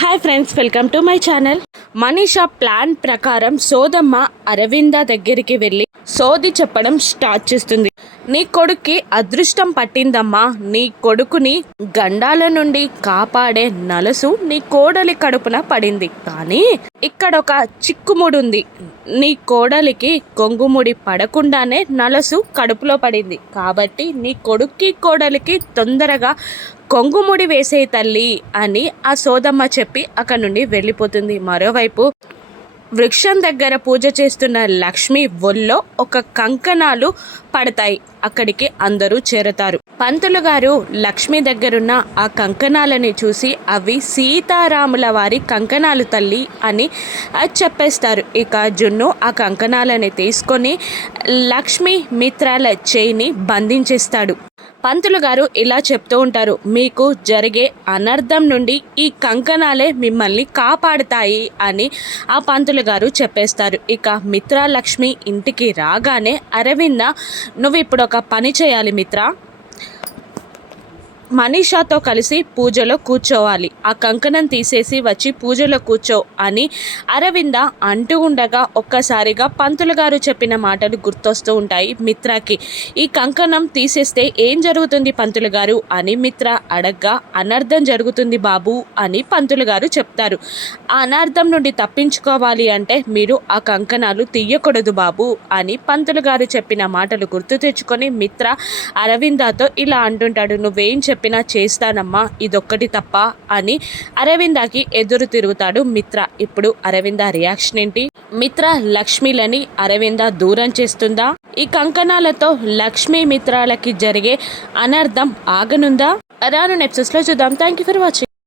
Hi friends welcome to my channel Manisha plan ప్రకారం సోదమ్మ అరవింద దగ్గరికి వెళ్ళి సోది చెప్పడం స్టార్ట్ చేస్తుంది. నీ కొడుక్కి అదృష్టం పట్టిందమ్మా. నీ కొడుకుని గండాల నుండి కాపాడే నలుసు నీ కోడలి కడుపున పడింది. కానీ ఇక్కడ ఒక చిక్కుముడుంది నీ కోడలికి కొంగుముడి పడకుండానే నలసు కడుపులో పడింది. కాబట్టి నీ కొడుక్కి కోడలికి తొందరగా కొంగుముడి వేసే తల్లి అని ఆ సోదమ్మ చెప్పి అక్కడ నుండి వెళ్ళిపోతుంది. మరోవైపు వృక్షం దగ్గర పూజ చేస్తున్న లక్ష్మి ఒళ్ళో ఒక కంకణాలు పడతాయి. అక్కడికి అందరూ చేరతారు. పంతులు గారు లక్ష్మి దగ్గరున్న ఆ కంకణాలని చూసి అవి సీతారాముల వారి కంకణాలు తల్లి అని చెప్పేస్తారు. ఇక జున్ను ఆ కంకణాలని తీసుకొని లక్ష్మి మిత్రాల చేయిని బంధించేస్తాడు. పంతులు గారు ఇలా చెప్తూ ఉంటారు. మీకు జరిగే అనర్థం నుండి ఈ కంకణాలే మిమ్మల్ని కాపాడుతాయి అని ఆ పంతులు గారు చెప్పేస్తారు. ఇక మిత్రాలక్ష్మి ఇంటికి రాగానే అరవింద నువ్వు ఇప్పుడు ఒక పని చేయాలి మిత్ర. మనీషాతో కలిసి పూజలో కూర్చోవాలి. ఆ కంకణం తీసేసి వచ్చి పూజలో కూర్చో అని అరవింద అంటూ ఉండగా ఒక్కసారిగా పంతులు గారు చెప్పిన మాటలు గుర్తొస్తూ ఉంటాయి. మిత్రకి ఈ కంకణం తీసేస్తే ఏం జరుగుతుంది పంతులు గారు? అని మిత్ర అడగ్గా అనర్థం జరుగుతుంది బాబు అని పంతులు గారు చెప్తారు. ఆ అనర్థం నుండి తప్పించుకోవాలి అంటే మీరు ఆ కంకణాలు తీయకూడదు బాబు అని పంతులు గారు చెప్పిన మాటలు గుర్తు తెచ్చుకొని మిత్ర అరవిందతో ఇలా అంటుంటాడు నువ్వేం చెప్పినా చేస్తానమ్మా ఇదొక్కటి తప్ప అని అరవిందకి ఎదురు తిరుగుతాడు మిత్ర. ఇప్పుడు అరవింద రియాక్షన్ ఏంటి? మిత్ర లక్ష్మిలని అరవింద దూరం చేస్తుందా? ఈ కంకణాలతో లక్ష్మీ మిత్రాలకి జరిగే అనర్థం ఆగనుందా? రాను నెప్సెస్లో చూద్దాం. Thank you for watching